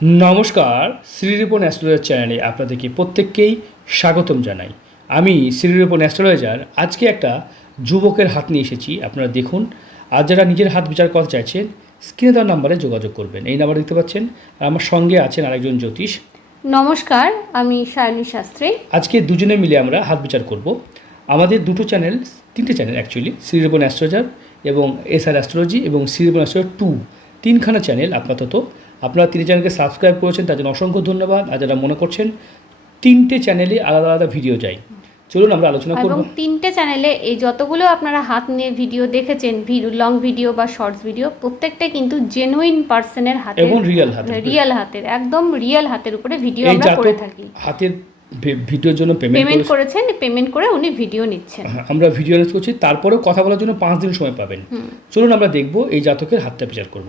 নমস্কার শ্রীরিপন অ্যাস্ট্রোলজার চ্যানেলে আপনাদেরকে প্রত্যেককেই স্বাগতম জানাই। আমি শ্রীরিপন অ্যাস্ট্রোলজার আজকে একটা যুবকের হাত নিয়ে এসেছি আপনারা দেখুন। আর যারা নিজের হাত বিচার করতে চাইছেন স্ক্রিনে দেওয়ার নাম্বারে যোগাযোগ করবেন। এই নাম্বার দেখতে পাচ্ছেন আমার সঙ্গে আছেন আরেকজন জ্যোতিষ। নমস্কার আমি সায়নী শাস্ত্রী। আজকে দুজনে মিলে আমরা হাত বিচার করব। আমাদের দুটো চ্যানেল তিনটে চ্যানেল অ্যাকচুয়ালি শ্রীরিপন অ্যাস্ট্রোলজার এবং এস আর অ্যাস্ট্রোলজি এবং শ্রীরিপন অ্যাস্ট্রোলজার টু তিনখানা চ্যানেল আপাতত আপনারা তিন চ্যানেলকে সাবস্ক্রাইব করেছেন তার জন্য অসংখ্য ধন্যবাদ। আর যারা মনে করছেন তিনটে চ্যানেলে আলাদা আলাদা ভিডিও যায় চলুন আমরা আলোচনা করব। এবং তিনটে চ্যানেলে এই যতগুলো আপনারা হাত নিয়ে ভিডিও দেখেছেন ভিডিও লং ভিডিও বা শর্টস ভিডিও প্রত্যেকটা কিন্তু জেনুইন পার্সনের হাতে এবং রিয়েল হাতে রিয়েল হাতের একদম রিয়েল হাতের উপরে ভিডিও আমরা করে থাকি। হাতের ভিডিওর জন্য পেমেন্ট করেছেন পেমেন্ট করে উনি ভিডিও নিচ্ছেন। হ্যাঁ, আমরা ভিডিও অ্যারেঞ্জ করছি তারপরেও কথা বলার জন্য পাঁচ দিন সময় পাবেন। চলুন আমরা দেখব এই জাতকের হাতটা বিচার করব।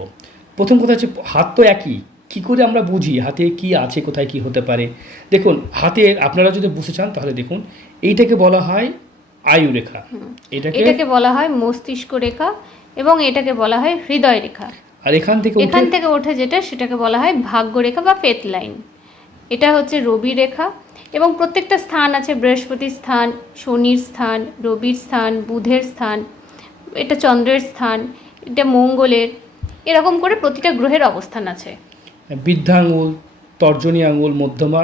প্রথম কথা হচ্ছে হাত তো একই। কী করে আমরা বুঝি হাতে কি আছে কোথায় কি হতে পারে? দেখুন হাতে আপনারা যদি বুঝতে চান তাহলে দেখুন এইটাকে বলা হয় আয়ু রেখা এটাকে এটাকে বলা হয় মস্তিষ্ক রেখা এবং এটাকে বলা হয় হৃদয় রেখা। আর এখান থেকে এখান থেকে ওঠে যেটা সেটাকে বলা হয় ভাগ্য রেখা বা ফেথ লাইন এটা হচ্ছে রবি রেখা এবং প্রত্যেকটা স্থান আছে বৃহস্পতির স্থান শনির স্থান রবির স্থান বুধের স্থান এটা চন্দ্রের স্থান এটা মঙ্গলের। এরকম করে প্রতিটা গ্রহের অবস্থান আছে। বৃদ্ধা আঙুল তর্জনী আঙ্গুল মধ্যমা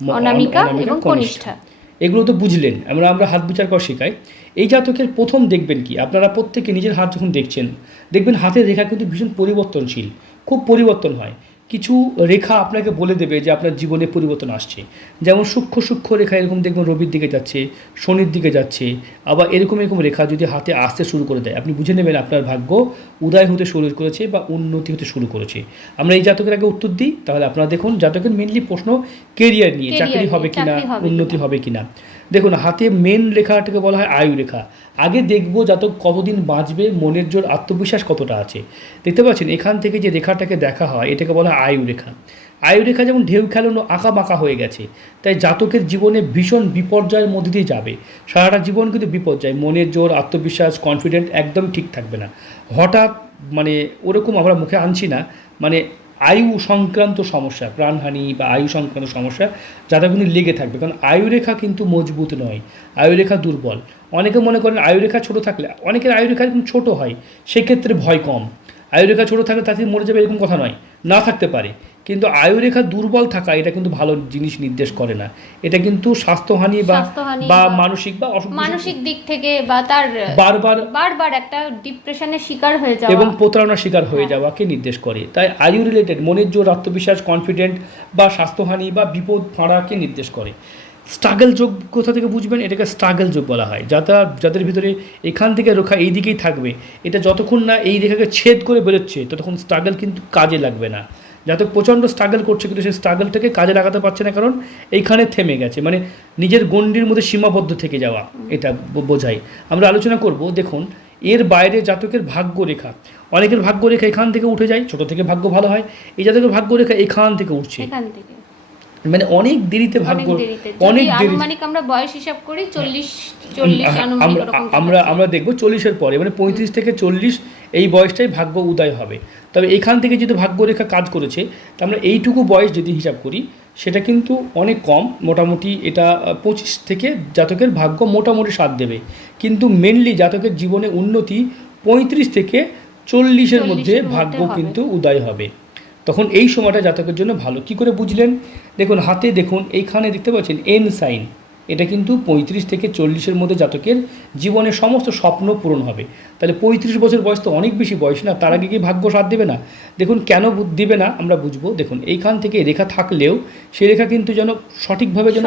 অনামিকা, এবং কনিষ্ঠা। এগুলো তো বুঝলেন আমরা আমরা হাত বিচার কর শেখাই। এই জাতকের প্রথম দেখবেন কি আপনারা প্রত্যেকে নিজের হাত যখন দেখছেন দেখবেন হাতের রেখা কিন্তু ভীষণ পরিবর্তনশীল খুব পরিবর্তন হয়। কিছু রেখা আপনাকে বলে দেবে যে আপনার জীবনে পরিবর্তন আসছে। যেমন সূক্ষ্ম সূক্ষ্ম রেখা এরকম দেখবেন রবির দিকে যাচ্ছে শনির দিকে যাচ্ছে আবার এরকম এরকম রেখা যদি হাতে আসতে শুরু করে দেয় আপনি বুঝে নেবেন আপনার ভাগ্য উদয় হতে শুরু করেছে বা উন্নতি হতে শুরু করেছে। আমরা এই জাতকের আগে উত্তর দিই তাহলে আপনারা দেখুন জাতকের মেনলি প্রশ্ন কেরিয়ার নিয়ে চাকরি হবে কিনা উন্নতি হবে কিনা। দেখুন, হাতে মেন রেখাটাকে বলা হয় আয়ু রেখা। আগে দেখব জাতক কতদিন বাঁচবে, মনের জোর আত্মবিশ্বাস কতটা আছে। দেখতে পাচ্ছেন, এখান থেকে যে রেখাটাকে দেখা হয়, এটাকে বলা হয় আয়ু রেখা। আয়ু রেখা যেমন ঢেউ খেলানো আঁকা বাঁকা হয়ে গেছে, তাই জাতকের জীবনে ভীষণ বিপর্যয়ের মধ্যে দিয়ে যাবে। সারাটা জীবন কিন্তু বিপর্যয়, মনের জোর, আত্মবিশ্বাস কনফিডেন্ট একদম ঠিক থাকবে না। হঠাৎ মানে ওরকম আমরা মুখে আনছি না মানে আয়ু সংক্রান্ত সমস্যা, প্রাণহানি বা আয়ু সংক্রান্ত সমস্যা কোনো লেগে থাকবে কারণ আয়ুরেখা কিন্তু মজবুত নয়, আয়ুরেখা দুর্বল। অনেকে মনে করেন আয়ুরেখা ছোট থাকলে, অনেকের আয়ুরেখা এরকম ছোটো হয়, সেক্ষেত্রে ভয় কম। আয়ুরেখা ছোটো থাকলে তাতে মরে যাবে এরকম কথা নয়, না থাকতে পারে। কিন্তু আয়ুরেখা দুর্বল থাকা এটা কিন্তু ভালো জিনিস নির্দেশ করে না। এটা কিন্তু স্বাস্থ্যহানি বা বা মানসিক বা মানসিক দিক থেকে বা তার বারবার বারবার একটা ডিপ্রেশনের শিকার হয়ে যাওয়া। এবং প্রতারণার শিকার হয়ে হ্যাঁ। যাওয়াকে নির্দেশ করে। তাই আয়ু রিলেটেড মনের জোর আত্মবিশ্বাস কনফিডেন্ট বা স্বাস্থ্যহানি বা বিপদ ফাঁড়াকে নির্দেশ করে। স্ট্রাগল যোগ কোথা থেকে বুঝবেন? এটাকে স্ট্রাগল যোগ বলা হয়। যাতা যাদের ভিতরে এখান থেকে রেখা এই দিকেই থাকবে এটা যতক্ষণ না এই রেখাকে ছেদ করে বেরোচ্ছে ততক্ষণ স্ট্রাগল কিন্তু কাজে লাগবে না। যাতে প্রচণ্ড স্ট্রাগল করছে কিন্তু সেই স্ট্রাগলটাকে কাজে লাগাতে পারছে না কারণ এইখানে থেমে গেছে। মানে নিজের গণ্ডির মধ্যে সীমাবদ্ধ থেকে যাওয়া এটা বো- বোঝায়। আমরা আলোচনা করব দেখুন এর বাইরে জাতকের ভাগ্য রেখা অনেকের ভাগ্য রেখা এখান থেকে উঠে যায় ছোট থেকে ভাগ্য ভালো হয়। এই জাতকের ভাগ্য রেখা এখান থেকে উঠছে। মানে অনেক দেরিতে ভাগ্য অনেক দেরি আমরা বয়স হিসাব করি চল্লিশ আমরা। আমরা দেখব চল্লিশের পরে মানে পঁয়ত্রিশ থেকে চল্লিশ এই বয়সটাই ভাগ্য উদয় হবে। তবে এখান থেকে যদি ভাগ্যরেখা কাজ করেছে তা আমরা এইটুকু বয়স যদি হিসাব করি সেটা কিন্তু অনেক কম। মোটামুটি এটা পঁচিশ থেকে জাতকের ভাগ্য মোটামুটি সাথ দেবে। কিন্তু মেনলি জাতকের জীবনে উন্নতি পঁয়ত্রিশ থেকে চল্লিশের মধ্যে ভাগ্য কিন্তু উদয় হবে। তখন এই সময়টা জাতকের জন্য ভালো। কি করে বুঝলেন? দেখুন হাতে দেখুন এইখানে দেখতে পাচ্ছেন এন সাইন এটা কিন্তু পঁয়ত্রিশ থেকে চল্লিশের মধ্যে জাতকের জীবনের সমস্ত স্বপ্ন পূরণ হবে। তাহলে পঁয়ত্রিশ বছর বয়স তো অনেক বেশি বয়স না তার আগে কি ভাগ্য সাথ দেবে না? দেখুন কেন দিবে না আমরা বুঝব। দেখুন এইখান থেকে রেখা থাকলেও সেই রেখা কিন্তু যেন সঠিকভাবে যেন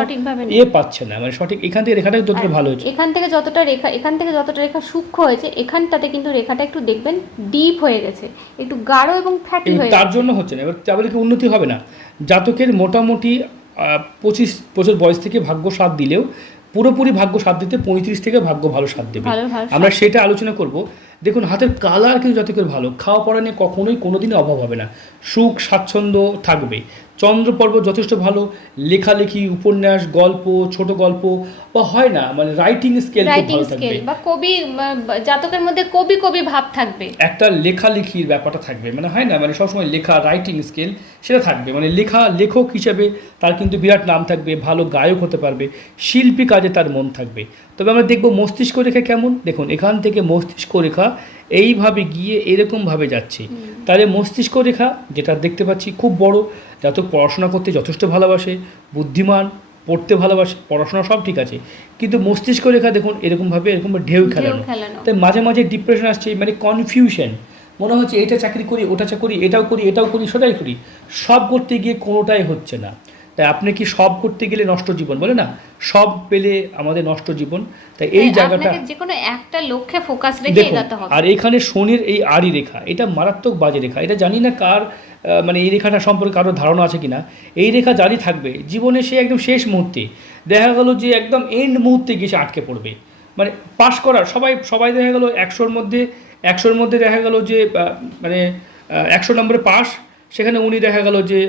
এ পাচ্ছে না। মানে সঠিক এখান থেকে রেখাটা যতটা ভালো হয়েছে। এখান থেকে যতটা রেখা এখান থেকে যতটা রেখা সূক্ষ্ম হয়েছে এখানটাতে কিন্তু রেখাটা একটু দেখবেন ডিপ হয়ে গেছে। একটু গাঢ় এবং ফ্যাটি হয়ে তার জন্য হচ্ছে না। এবার তাহলে কি উন্নতি হবে না? জাতকের মোটামুটি পঁচিশ বছর বয়স থেকে ভাগ্য সাথ দিলেও পুরোপুরি ভাগ্য সাথ দিতে পঁয়ত্রিশ থেকে ভাগ্য ভালো সাথ দেবে। আমরা সেটা আলোচনা করব। দেখুন হাতের কালার কিন্তু জাতকের ভালো খাওয়া পড়া নিয়ে কখনোই কোনোদিনই অভাব হবে না। সুখ স্বাচ্ছন্দ্য থাকবে। চন্দ্র পর্ব যথেষ্ট ভালো লেখালেখি উপন্যাস গল্প ছোট গল্প বা হয় না? মানে রাইটিং স্কেল রাইটিং স্কেল বা কবি জাতকের মধ্যে কবি কবি ভাব থাকবে। একটা লেখালেখির ব্যাপারটা থাকবে। মানে হয় না? মানে সবসময় লেখা রাইটিং স্কেল সেটা থাকবে। মানে লেখা লেখক হিসাবে তার কিন্তু বিরাট নাম থাকবে ভালো গায়ক হতে পারবে শিল্পী কাজে তার মন থাকবে। তবে আমরা দেখব মস্তিষ্ক রেখা কেমন? দেখুন এখান থেকে মস্তিষ্ক রেখা এইভাবে গিয়ে এরকমভাবে যাচ্ছে। তাহলে মস্তিষ্ক রেখা যেটা দেখতে পাচ্ছি খুব বড়। যাতে পড়াশোনা করতে যথেষ্ট ভালোবাসে বুদ্ধিমান পড়তে ভালোবাসে পড়াশোনা সব ঠিক আছে। কিন্তু মস্তিষ্ক রেখা দেখুন এরকমভাবে এরকম ঢেউ খেলানো। তাই মাঝে মাঝে ডিপ্রেশন আসছে মানে কনফিউশন মনে হচ্ছে এটা চাকরি করি ওটা চাকরি এটাও করি এটাও করি সেটাই করি। সব করতে গিয়ে কোনোটাই হচ্ছে না। তাই আপনি কি সব করতে গেলে নষ্ট জীবন বলে না? সব পেলে আমাদের নষ্ট জীবন। তাই এই জায়গাটা যে কোনো একটা লক্ষ্যে ফোকাস রেখে এগাতে হবে। আর এখানে শনির এই আড়ি রেখা এটা মারাত্মক বাজে রেখা। এটা জানি না কার মানে এই রেখাটা সম্পর্কে কারও ধারণা আছে কিনা। এই রেখা জারি থাকবে জীবনে সে একদম শেষ মুহূর্তে। দেখা গেল যে একদম এন্ড মুহূর্তে গিয়ে সে আটকে পড়বে। মানে পাশ করার সবাই সবাই দেখা গেল একশোর মধ্যে একশোর মধ্যে দেখা গেল যে মানে একশো নম্বরে পাস সেখানে উনি দেখা গেল যে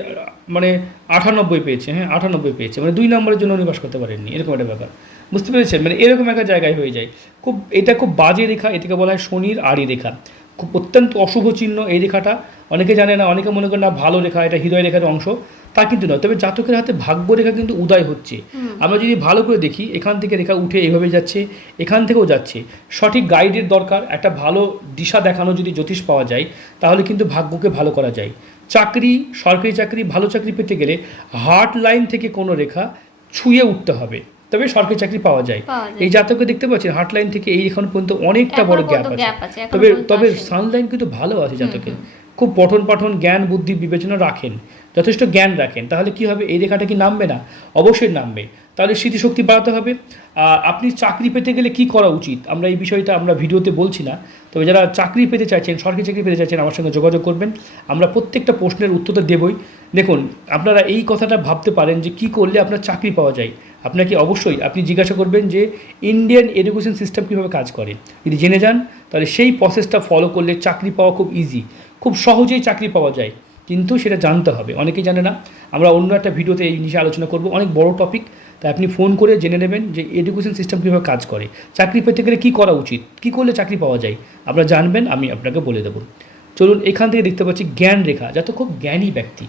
মানে আটানব্বই পেয়েছে হ্যাঁ আটানব্বই পেয়েছে। মানে দুই নম্বরের জন্য উনি করতে পারেননি এরকম একটা ব্যাপার। বুঝতে পেরেছেন? মানে এরকম একটা জায়গায় হয়ে যায়। খুব এটা খুব বাজে রেখা এটাকে বলা হয় শনির আড়ি রেখা। খুব অত্যন্ত অশুভ চিহ্ন এই রেখাটা। অনেকে জানে না অনেকে মনে করে না ভালো রেখা এটা হৃদয় রেখার অংশ। তা কিন্তু নয়। তবে জাতকের হাতে ভাগ্য রেখা কিন্তু উদয় হচ্ছে। আমরা যদি ভালো করে দেখি এখান থেকে রেখা উঠে এভাবে যাচ্ছে এখান থেকেও যাচ্ছে। সঠিক গাইডের দরকার একটা ভালো দিশা দেখানো যদি জ্যোতিষ পাওয়া যায় তাহলে কিন্তু ভাগ্যকে ভালো করা যায়। চাকরি সরকারি চাকরি ভালো চাকরি পেতে গেলে হার্ট লাইন থেকে কোনো রেখা ছুঁয়ে উঠতে হবে। তবে সরকারি চাকরি পাওয়া যায়। এই জাতকে দেখতে পাচ্ছেন হার্ট লাইন থেকে এই এখন পর্যন্ত অনেকটা বড় গ্যাপ আছে। তবে তবে সান সানলাইন কিন্তু ভালো আছে জাতকের। খুব পঠন পাঠন জ্ঞান বুদ্ধি বিবেচনা রাখেন। যথেষ্ট জ্ঞান রাখেন। তাহলে কি হবে? এই রেখাটা কি নামবে না? অবশ্যই নামবে। তাহলে স্মৃতিশক্তি বাড়াতে হবে। আপনি চাকরি পেতে গেলে কি করা উচিত? আমরা এই বিষয়টা আমরা ভিডিওতে বলছি না। তবে যারা চাকরি পেতে চাইছেন, সরকারি চাকরি পেতে চাইছেন, আমার সঙ্গে যোগাযোগ করবেন। আমরা প্রত্যেকটা প্রশ্নের উত্তর তো দেবই। দেখুন, আপনারা এই কথাটা ভাবতে পারেন যে কি করলে আপনার চাকরি পাওয়া যায়। আপনাকে অবশ্যই আপনি জিজ্ঞাসা করবেন যে ইন্ডিয়ান এডুকেশন সিস্টেম কীভাবে কাজ করে? যদি জেনে যান, তাহলে সেই প্রসেসটা ফলো করলে চাকরি পাওয়া খুব ইজি খুব সহজেই চাকরি পাওয়া যায়। কিন্তু সেটা জানতে হবে। অনেকেই জানে না। আমরা অন্য একটা ভিডিওতে এই জিনিসে আলোচনা করব। অনেক বড় টপিক তাই আপনি ফোন করে জেনে নেবেন যে এডুকেশন সিস্টেম কীভাবে কাজ করে। চাকরি পেতে গেলে কী করা উচিত? কী করলে চাকরি পাওয়া যায়? আপনারা জানবেন, আমি আপনাকে বলে দেবো। চলুন এখান থেকে দেখতে পাচ্ছি জ্ঞান রেখা যাতে খুব জ্ঞানী ব্যক্তি।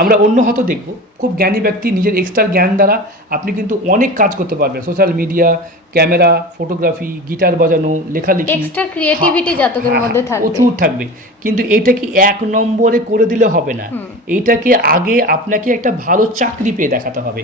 আমরা অন্য হত দেখব। খুব জ্ঞানী ব্যক্তি নিজের এক্সট্রা জ্ঞান দ্বারা আপনি কিন্তু অনেক কাজ করতে পারবেন। Social media camera photography guitar বাজানো লেখালেখি। এক্সট্রা ক্রিয়েটিভিটি জাতকের হ্যাঁ, মধ্যে থাকবে। প্রচুর থাকবে। কিন্তু এটা কি এক নম্বরে করে দিলে হবে না? এটাকে আগে আপনাকে একটা ভালো চাকরি পেয়ে দেখাতে হবে।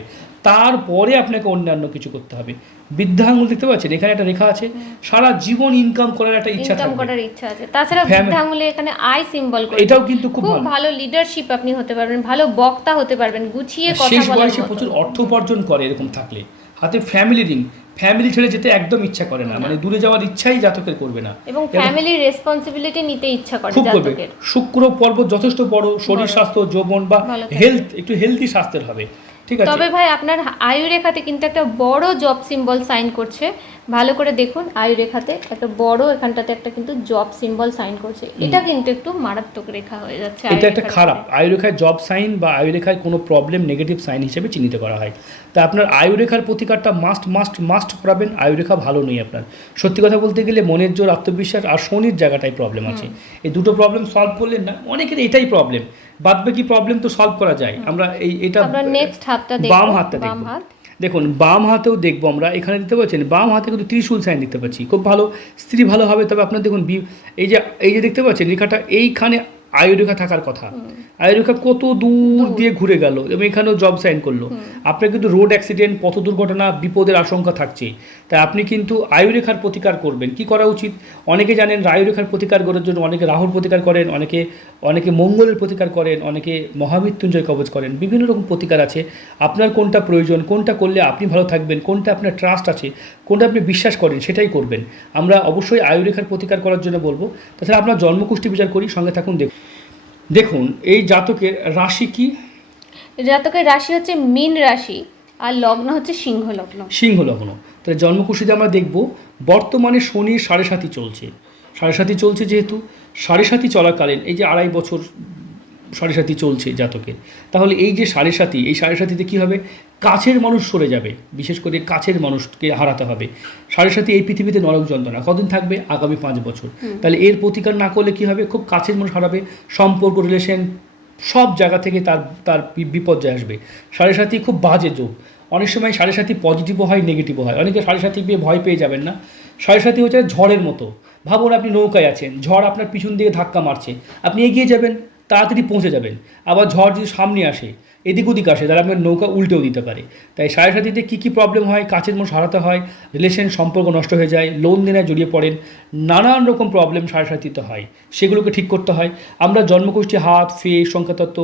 তারপরে আপনাকে অন্যান্য কিছু করতে হবে। বৃদ্ধাঙ্গুল দেখতে পাচ্ছেন? এখানে একটা রেখা আছে। সারা জীবন ইনকাম করার একটা ইচ্ছা ইনকাম করার ইচ্ছা আছে। তাছাড়া বৃদ্ধাঙ্গুলে এখানে আই সিম্বল করে এটাও কিন্তু খুব ভালো। লিডারশিপ আপনি হতে পারবেন ভালো বক্তা হতে পারবেন গুছিয়ে কথা শেষ বলার বয়সে প্রচুর অর্থ উপার্জন করে এরকম থাকলে। হাতে ফ্যামিলি রিং ফ্যামিলি ছেড়ে যেতে একদম ইচ্ছা করে না। মানে দূরে যাওয়ার ইচ্ছাই জাতকের করবে না। এবং ফ্যামিলির রেসপন্সিবিলিটি নিতে ইচ্ছা করে খুব করবে। শুক্র পর্ব যথেষ্ট বড়। শরীর স্বাস্থ্য যৌবন বা হেলথ একটু হেলদি স্বাস্থ্যের হবে। ঠিক আছে। তবে ভাই আপনার আয়ু রেখাতে কিন্তু একটা বড় জব সিম্বল সাইন করছে। ভালো করে দেখুন আয়ু রেখাতে একটা বড় এখানটাতে একটা কিন্তু জব সিম্বল সাইন করছে। এটা কিন্তু একটু মারাত্মক রেখা হয়ে যাচ্ছে এটা একটা খারাপ। ক্ষেত্রে। আয়ুরেখায় জব সাইন বা আয়ুরেখায় কোনো প্রবলেম নেগেটিভ সাইন হিসেবে চিহ্নিত করা হয়। তা আপনার আয়ু রেখার প্রতিকারটা মাস্ট মাস্ট মাস্ট করাবেন। আয়ু রেখা ভালো নেই আপনার। সত্যি কথা বলতে গেলে মনের জোর আত্মবিশ্বাস আর শনির জায়গাটায় প্রবলেম আছে। এই দুটো প্রবলেম সলভ করলেন না অনেকের এটাই প্রবলেম বাদ বাকি প্রবলেম তো সলভ করা যায়। আমরা এই এটা আমরা নেক্সট হাতটা দেখব বাম হাতটা বাম দেখব হাত। দেখুন বাম হাতেও দেখব আমরা। এখানে দিতে পারছেন বাম হাতে কিন্তু ত্রিশূল সাইন দিতে পাচ্ছি। খুব ভালো স্ত্রী ভালো হবে। তবে আপনার দেখুন এই যে এই যে দেখতে পাচ্ছেন রেখাটা এইখানে আয়ুরেখা থাকার কথা। আয়ুরেখা কত দূর দিয়ে ঘুরে গেল এবং এখানেও জব সাইন করল। আপনার কিন্তু রোড অ্যাক্সিডেন্ট পথ দুর্ঘটনা বিপদের আশঙ্কা থাকছে। তাই আপনি কিন্তু আয়ুরেখার প্রতিকার করবেন। কি করা উচিত? অনেকে জানেন আয়ুরেখার প্রতিকার করার জন্য অনেকে রাহুর প্রতিকার করেন অনেকে অনেকে মঙ্গলের প্রতিকার করেন অনেকে মহামৃত্যুঞ্জয় কবচ করেন। বিভিন্ন রকম প্রতিকার আছে। আপনার কোনটা প্রয়োজন কোনটা করলে আপনি ভালো থাকবেন কোনটা আপনার ট্রাস্ট আছে কোনটা আপনি বিশ্বাস করেন সেটাই করবেন। আমরা অবশ্যই আয়ুরেখার প্রতিকার করার জন্য বলব। তাছাড়া আপনার জন্মকুষ্টি বিচার করি সঙ্গে থাকুন দেখুন। দেখুন এই জাতকের রাশি কি? জাতকের রাশি হচ্ছে মীন রাশি আর লগ্ন হচ্ছে সিংহ লগ্ন সিংহ লগ্ন তাহলে জন্মকুশিতে আমরা দেখব বর্তমানে শনি সাড়ে সাথী চলছে। সাড়ে সাথী চলছে যেহেতু সাড়ে সাথী চলাকালীন এই যে আড়াই বছর সাড়ে সাথী চলছে জাতকে। তাহলে এই যে সাড়ে সাথী এই সাড়ে সাথীতে কী হবে? কাছের মানুষ সরে যাবে। বিশেষ করে কাছের মানুষকে হারাতে হবে। সাড়ে সাথী এই পৃথিবীতে নরক যন্ত্রণা। কদিন থাকবে? আগামী পাঁচ বছর। তাহলে এর প্রতিকার না করলে কী হবে? খুব কাছের মানুষ হারাবে। সম্পর্ক রিলেশন সব জায়গা থেকে তার তার বিপর্যয় আসবে। সাড়ে সাথী খুব বাজে যোগ। অনেক সময় সাড়ে সাথী পজিটিভও হয় নেগেটিভও হয়। অনেকে সাড়ে সাথী পেয়ে ভয় পেয়ে যাবেন না। সাড়ে সাথী হচ্ছে ঝড়ের মতো। ভাবুন আপনি নৌকায় আছেন। ঝড় আপনার পিছন দিকে ধাক্কা মারছে। আপনি এগিয়ে যাবেন। তাড়াতাড়ি পৌঁছে যাবেন আবার ঝড় যদি সামনে আসে, এদিক ওদিক আসে, তাহলে আপনার নৌকা উল্টেও দিতে পারে। তাই সাড়ে সাথীতে কী কী প্রবলেম হয়, কাছের মানুষ হারাতে হয় রিলেশন সম্পর্ক নষ্ট হয়ে যায় লোন দেনায় জড়িয়ে পড়েন, নানান রকম প্রবলেম সাড়ে সাথীতে হয়। সেগুলোকে ঠিক করতে হয়। আমরা জন্মগোষ্ঠী, হাত ফে সংখ্যাতত্ত্ব,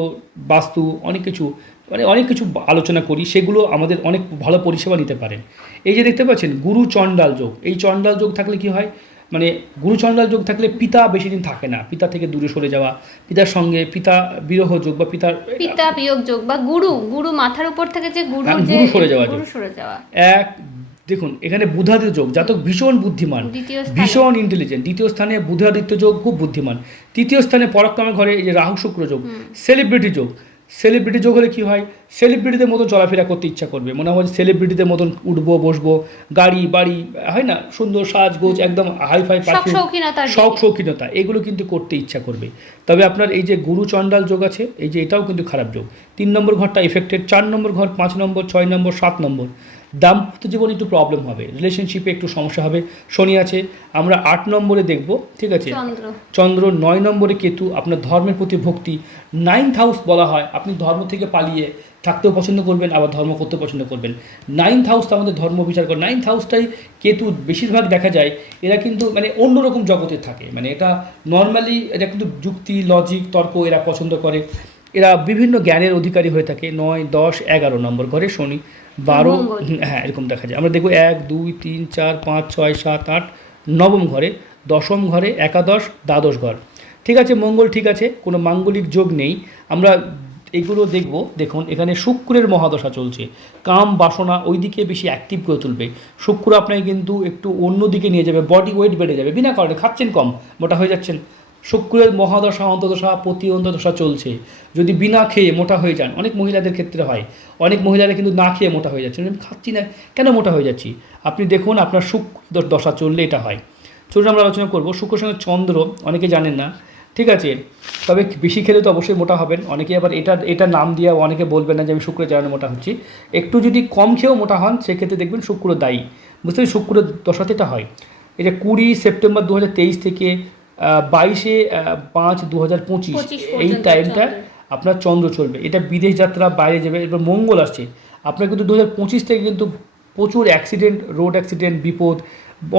বাস্তু, অনেক কিছু মানে অনেক কিছু আলোচনা করি, সেগুলো আমাদের অনেক ভালো পরিষেবা নিতে পারেন। এই যে দেখতে পাচ্ছেন, গুরু চণ্ডাল যোগ। এই চণ্ডাল যোগ থাকলে কি হয়? মানে গুরু চণ্ডাল যোগ থাকলে পিতা বেশি দিন থাকে না। পিতা থেকে দূরে সরে যাওয়া পিতার সঙ্গে পিতা বিরহ যোগ বা পিতার পিতা বিয়োগ যোগ বা গুরু গুরু মাথার উপর থেকে যে গুরু হ্যাঁ, যে গুরু সরে যাওয়া যোগ। সরে যাওয়া। এক দেখুন এখানে বুধাদিত্য যোগ জাতক ভীষণ বুদ্ধিমান ভীষণ ইন্টেলিজেন্ট দ্বিতীয় স্থানে বুধাদিত্য যোগ খুব বুদ্ধিমান। তৃতীয় স্থানে পরাক্রমের ঘরে এই যে রাহু শুক্র যোগ সেলিব্রিটি যোগ সেলিব্রিটি যোগ হলে কী হয়? সেলিব্রিটিদের মতন চলাফেরা করতে ইচ্ছা করবে। মনে হয় সেলিব্রিটিদের মতন উঠবো বসবো গাড়ি বাড়ি হয় না? সুন্দর সাজগোজ একদম হাইফাই শখ শৌখিনতা এগুলো কিন্তু করতে ইচ্ছা করবে। তবে আপনার এই যে গুরু চণ্ডাল যোগ আছে এই যে এটাও কিন্তু খারাপ যোগ। তিন নম্বর ঘরটা এফেক্টেড চার নম্বর ঘর পাঁচ নম্বর ছয় নম্বর সাত নম্বর। দাম্পত্য জীবনে একটু প্রবলেম হবে রিলেশনশিপে একটু সমস্যা হবে। শনি আছে আমরা আট নম্বরে দেখব ঠিক আছে? চন্দ্র। নয় নম্বরে কেতু আপনার ধর্মের প্রতি ভক্তি। নাইন্থ হাউস বলা হয় আপনি ধর্ম থেকে পালিয়ে থাকতেও পছন্দ করবেন আবার ধর্ম করতে পছন্দ করবেন। নাইন্থ হাউস তো আমাদের ধর্ম বিচার করে নাইন্থ হাউসটাই কেতু বেশিরভাগ দেখা যায় এরা কিন্তু মানে অন্যরকম জগতে থাকে। মানে এটা নর্মালি এটা কিন্তু যুক্তি লজিক তর্ক এরা পছন্দ করে। এরা বিভিন্ন জ্ঞানের অধিকারী হয়ে থাকে। নয় দশ এগারো নম্বর ঘরে শনি বারো হ্যাঁ এরকম দেখা যায়। আমরা দেখব এক দুই তিন চার পাঁচ ছয় সাত আট নবম ঘরে দশম ঘরে একাদশ দ্বাদশ ঘর। ঠিক আছে মঙ্গল ঠিক আছে কোনো মাঙ্গলিক যোগ নেই। আমরা এগুলো দেখব। দেখুন এখানে শুক্রের মহাদশা চলছে। কাম বাসনা ওই দিকে বেশি অ্যাক্টিভ করে তুলবে। শুক্র আপনাকে কিন্তু একটু অন্য দিকে নিয়ে যাবে। বডি ওয়েট বেড়ে যাবে। বিনা কারণে খাচ্ছেন কম মোটা হয়ে যাচ্ছেন। শুক্রের মহাদশা, অন্তদশা প্রতি অন্তদশা চলছে। যদি বিনা খেয়ে মোটা হয়ে যান, অনেক মহিলাদের ক্ষেত্রে হয়। অনেক মহিলারা কিন্তু না খেয়ে মোটা হয়ে যাচ্ছে আমি খাচ্ছি না, কেন মোটা হয়ে যাচ্ছি? আপনি দেখুন, আপনার শুক্র দশা চললে এটা হয়। চলুন, আমরা আলোচনা করব। শুক্র সঙ্গে চন্দ্র, অনেকে জানেন না, ঠিক আছে? তবে বেশি খেলে তো অবশ্যই মোটা হবেন। অনেকে আবার এটা এটা নাম দিয়ে অনেকে বলবেন না যে আমি শুক্রের জানানো মোটা হচ্ছি। একটু যদি কম খেয়েও মোটা হন, সেক্ষেত্রে দেখবেন শুক্র দায়ী। বুঝতে পারছি শুক্রের দশাতে এটা হয়। এটা কুড়ি সেপ্টেম্বর দু হাজার তেইশ থেকে বাইশে পাঁচ দু হাজার পঁচিশ এই টাইমটা আপনার চন্দ্র চলবে। এটা বিদেশ যাত্রা বাইরে যাবে এবার মঙ্গল আসছে। আপনার কিন্তু দু হাজার পঁচিশ থেকে কিন্তু প্রচুর অ্যাক্সিডেন্ট রোড অ্যাক্সিডেন্ট বিপদ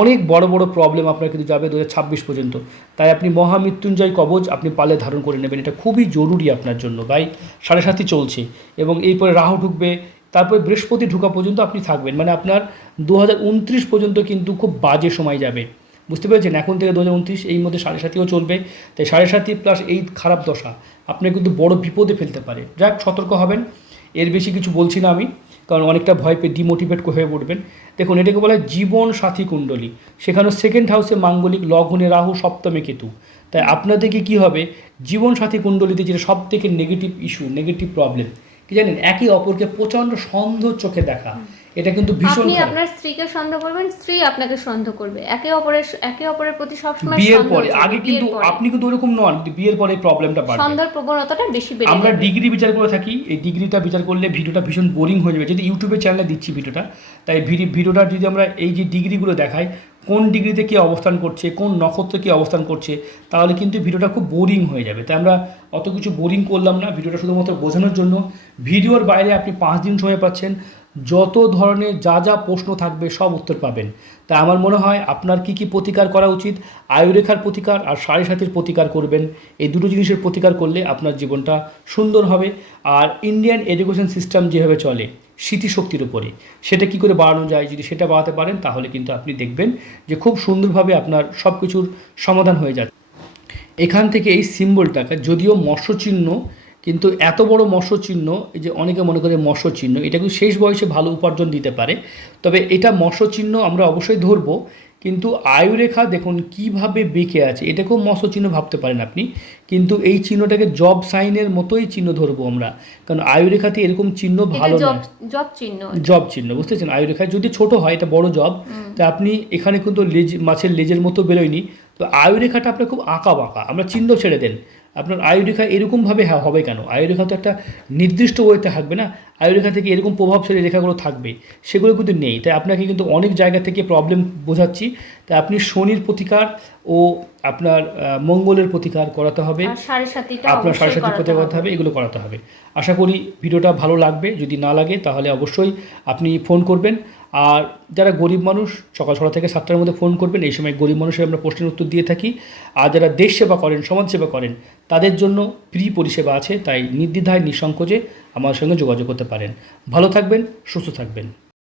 অনেক বড় বড় প্রবলেম আপনার কিন্তু যাবে দু ছাব্বিশ পর্যন্ত। তাই আপনি মহামৃত্যুঞ্জয় কবচ আপনি পালে ধারণ করে নেবেন। এটা খুবই জরুরি আপনার জন্য। ভাই সাড়ে সাতই চলছে এবং এরপরে রাহু ঢুকবে তারপরে বৃহস্পতি ঢুকা পর্যন্ত আপনি থাকবেন। মানে আপনার দু হাজার উনত্রিশ পর্যন্ত কিন্তু খুব বাজে সময় যাবে। বুঝতে পেরেছেন? এখন থেকে দু হাজার উনত্রিশ, এই মধ্যে সাড়ে সাতিও চলবে। তাই সাড়ে সাতি প্লাস এই খারাপ দশা আপনি কিন্তু বড় বিপদে ফেলতে পারে। যাক, সতর্ক হবেন। এর বেশি কিছু বলছি না আমি, কারণ অনেকটা ভয় পেয়ে ডিমোটিভেট হয়ে পড়বেন। দেখুন, এটাকে বলা হয় জীবন সাথী কুণ্ডলী। সেখানে সেকেন্ড হাউসে মাঙ্গলিক লগ্নে রাহু, সপ্তমে কেতু। তাই আপনাদেরকে কী হবে? জীবন সাথী কুণ্ডলিতে যেটা সব থেকে নেগেটিভ ইস্যু নেগেটিভ প্রবলেম কি জানেন? একে অপরকে প্রচণ্ড সন্দেহ চোখে দেখা। এটা কিন্তু ভীষণ আপনি আপনার স্ত্রীকে সন্দেহ করবেন স্ত্রী আপনাকে সন্দেহ করবে। একে অপরের একে অপরের প্রতি সবসময় বিয়ের পরে আগে কিন্তু আপনি কিন্তু ওরকম নন বিয়ের পরে প্রবলেমটা বাড়বে। সন্দেহের প্রবণতাটা বেশি বেড়ে আমরা ডিগ্রি বিচার করে থাকি এই ডিগ্রিটা বিচার করলে ভিডিওটা ভীষণ বোরিং হয়ে যাবে। যদি ইউটিউবের চ্যানেলে দিচ্ছি ভিডিওটা তাই ভিডি- ভিডিওটা যদি আমরা এই যে ডিগ্রিগুলো দেখাই কোন ডিগ্রিতে কে অবস্থান করছে কোন নক্ষত্রে কে অবস্থান করছে তাহলে কিন্তু ভিডিওটা খুব বোরিং হয়ে যাবে। তাই আমরা অত কিছু বোরিং করলাম না ভিডিওটা শুধুমাত্র বোঝানোর জন্য। ভিডিওর বাইরে আপনি পাঁচ দিন সময় পাচ্ছেন যত ধরনের যা যা প্রশ্ন থাকবে সব উত্তর পাবেন। তাই আমার মনে হয় আপনার কি কি প্রতিকার করা উচিত, আয়ুরেখার প্রতিকার আর সাড়ে সাতির প্রতিকার করবেন, এই দুটো জিনিসের প্রতিকার করলে আপনার জীবনটা সুন্দর হবে। আর ইন্ডিয়ান এডুকেশন সিস্টেম যেভাবে চলে, স্মৃতিশক্তির উপরে, সেটা কি করে বাড়ানো যায় যদি সেটা বাড়াতে পারেন, তাহলে কিন্তু আপনি দেখবেন যে খুব সুন্দরভাবে আপনার সব কিছুর সমাধান হয়ে যাচ্ছে। এখান থেকে এই সিম্বলটাকে, যদিও মৎস্য চিহ্ন কিন্তু এত বড় মৎস্য চিহ্ন এই যে অনেকে মনে করে মৎস্য চিহ্ন এটা কিন্তু শেষ বয়সে ভালো উপার্জন দিতে পারে। তবে এটা মৎস্য চিহ্ন আমরা অবশ্যই ধরবো কিন্তু আয়ুরেখা দেখুন কীভাবে বেঁকে আছে এটাকেও মৎস্য চিহ্ন ভাবতে পারেন আপনি। কিন্তু এই চিহ্নটাকে জব সাইনের মতোই চিহ্ন ধরবো আমরা কারণ আয়ুরেখাতে এরকম চিহ্ন ভালো জব নয়। জব চিহ্ন। জব চিহ্ন বুঝতেছেন আয়ুরেখায় যদি ছোট হয় এটা বড় জব। তা আপনি এখানে কিন্তু লেজ মাছের লেজের মতো বেরোয়নি। তো আয়ুরেখাটা আপনার খুব আঁকা বাঁকা আমরা চিহ্ন ছেড়ে দেন। আপনার আয়ুরেখা এরকমভাবে হবে কেন? আয়ুরেখা তো একটা নির্দিষ্ট ওয়েতে থাকবে না। আয়ুরেখা থেকে এরকম প্রভাবশালী রেখাগুলো থাকবে। সেগুলো কিন্তু নেই। তাই আপনাকে কিন্তু অনেক জায়গা থেকে প্রবলেম বোঝাচ্ছি। তাই আপনি শনির প্রতিকার ও আপনার মঙ্গলের প্রতিকার করাতে হবে। সাড়ে আপনার অবশ্যই সাথে করাতে করতে হবে এগুলো করাতে হবে। আশা করি ভিডিওটা ভালো লাগবে। যদি না লাগে তাহলে অবশ্যই আপনি ফোন করবেন। আর যারা গরিব মানুষ, সকাল ছটা থেকে সাতটার মধ্যে ফোন করবেন, এই সময় গরিব মানুষের আমরা প্রশ্নের উত্তর দিয়ে থাকি। আর যারা দেশ সেবা করেন, সমাজ সেবা করেন, তাদের জন্য ফ্রি পরিষেবা আছে, তাই নির্দ্বিধায়, নিঃসংকোচে আমার সঙ্গে যোগাযোগ করতে পারেন। ভালো থাকবেন, সুস্থ থাকবেন।